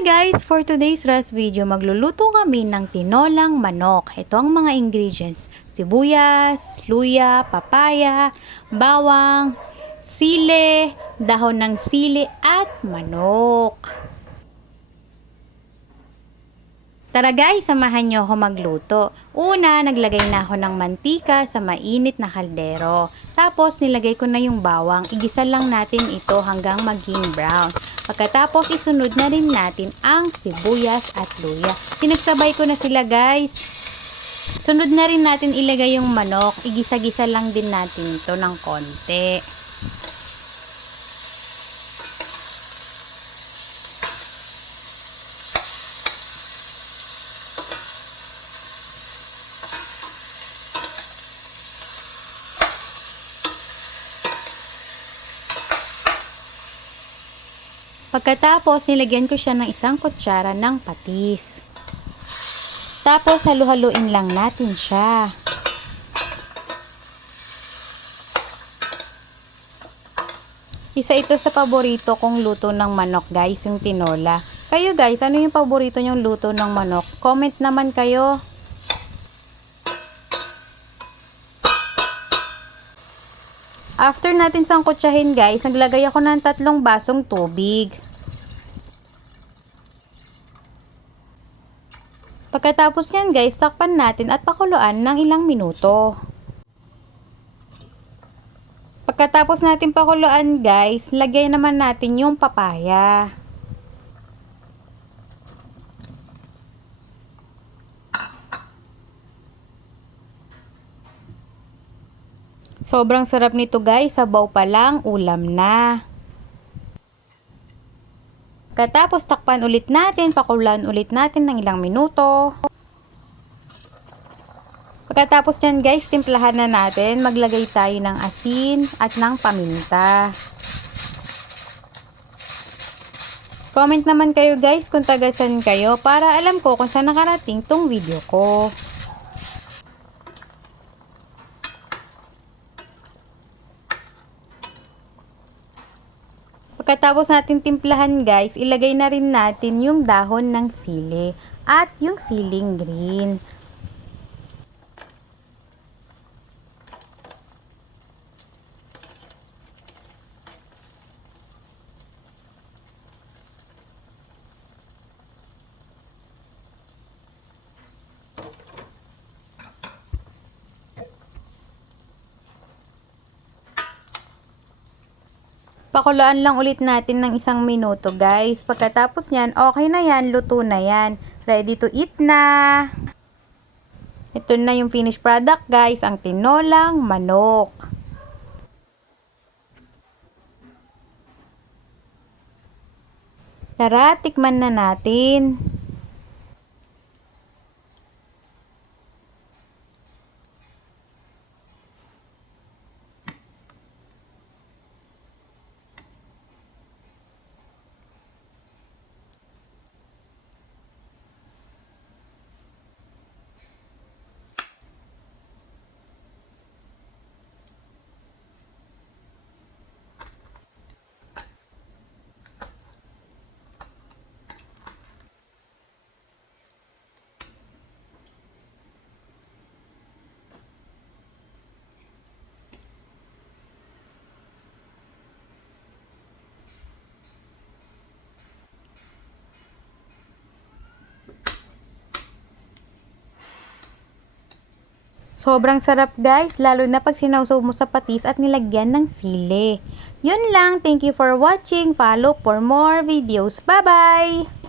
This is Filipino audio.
Hi guys! For today's rest video, magluluto kami ng tinolang manok. Ito ang mga ingredients. Sibuyas, luya, papaya, bawang, sili, dahon ng sili at manok. Tara guys, samahan nyo ako magluto. Una, naglagay na ako ng mantika sa mainit na kaldero. Tapos, nilagay ko na yung bawang. Igisa lang natin ito hanggang maging brown. Pagkatapos, isunod na rin natin ang sibuyas at luya. Pinagsabay ko na sila guys. Sunod na rin natin ilagay yung manok. Igisa-gisa lang din natin ito ng konti. Pagkatapos, nilagyan ko siya ng isang kutsara ng patis. Tapos, halu-haluin lang natin siya. Isa ito sa paborito kong luto ng manok guys, yung tinola. Kayo guys, ano yung paborito nyong luto ng manok? Comment naman kayo. After natin sangkutsahin guys, naglagay ako ng 3 basong tubig. Pagkatapos yan guys, takpan natin at pakuluan ng ilang minuto. Pagkatapos natin pakuluan guys, lagay naman natin yung papaya. Sobrang sarap nito guys, sabaw pa lang, ulam na. Pagkatapos takpan ulit natin, pakuluan ulit natin ng ilang minuto. Pagkatapos yan guys, timplahan na natin, maglagay tayo ng asin at ng paminta. Comment naman kayo guys kung taga saan kayo para alam ko kung saan nakarating tong video ko. Pagkatapos natin timplahan guys, ilagay na rin natin yung dahon ng sili at yung siling green. Pakuluan lang ulit natin ng 1 minuto guys. Pagkatapos nyan, okay na yan, luto na yan. Ready to eat na. Ito na yung finished product guys, ang tinolang manok. Tara, tikman na natin. Sobrang sarap guys, lalo na pag sinawsaw mo sa patis at nilagyan ng sili. Yun lang, thank you for watching, follow for more videos, bye bye!